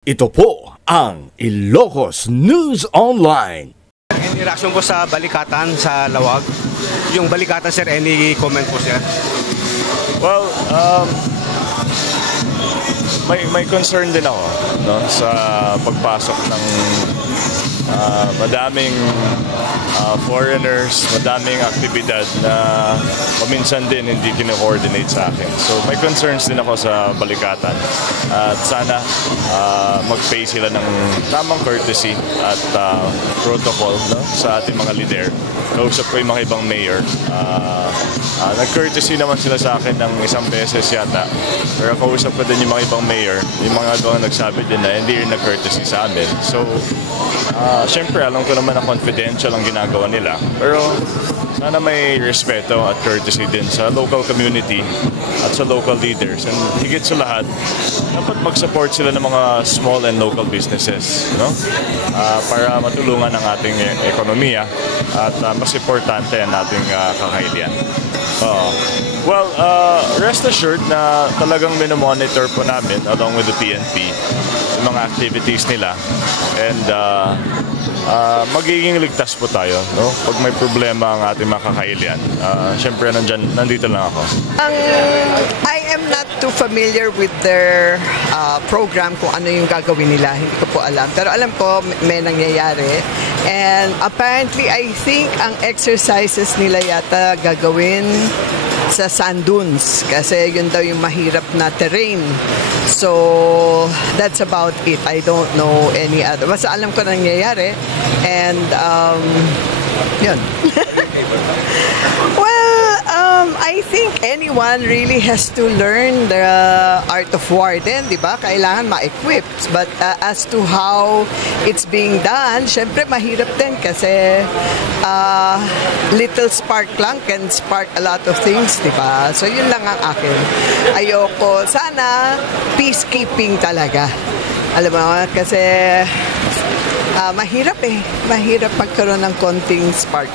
Ito po ang Ilocos News Online. Any reaction po sa balikatan sa Lawag? Yung balikatan, sir, any comment po, sir? Well, may concern din ako, no, sa pagpasok ng madaming foreigners, madaming aktibidad na paminsan din hindi kino-coordinate sa akin. So may concerns din ako sa balikatan at sana mag-pay sila ng tamang courtesy at protocol, no, sa ating mga leader. Kausap ko yung mga ibang mayor. Nag-courtesy naman sila sa akin ng isang beses yata. Pero kausap ko din yung mga ibang mayor, yung mga doon nagsabi din na hindi rin nag-courtesy sa amin. So, syempre alam ko naman na confidential ang ginagawa nila. Pero sana may respeto at courtesy din sa local community at sa local leaders. And higit sa lahat, dapat mag-support sila ng mga small and local businesses, no? Para matulungan ang ating ekonomiya at mas importante ang ating kakahilian. Well, rest assured na talagang minomonitor po namin along with the PNP yung mga activities nila and magiging ligtas po tayo, no? Pag may problema ang ating mga kakahilian. Siyempre nandito lang ako. I am not too familiar with their program kung ano yung gagawin nila. Hindi ko po alam. Pero alam ko may nangyayari. And apparently, I think ang exercises nila yata gagawin sa sand dunes kasi yun daw yung mahirap na terrain. So, that's about it. I don't know any other. Basta alam ko nangyayari. And, yun. I think anyone really has to learn the art of war din, di ba? Kailangan ma-equip. But as to how it's being done, syempre mahirap din kasi little spark lang can spark a lot of things, di ba? So yun lang ang akin. Ayoko, sana peacekeeping talaga. Alam mo, kasi mahirap magkaroon ng konting spark.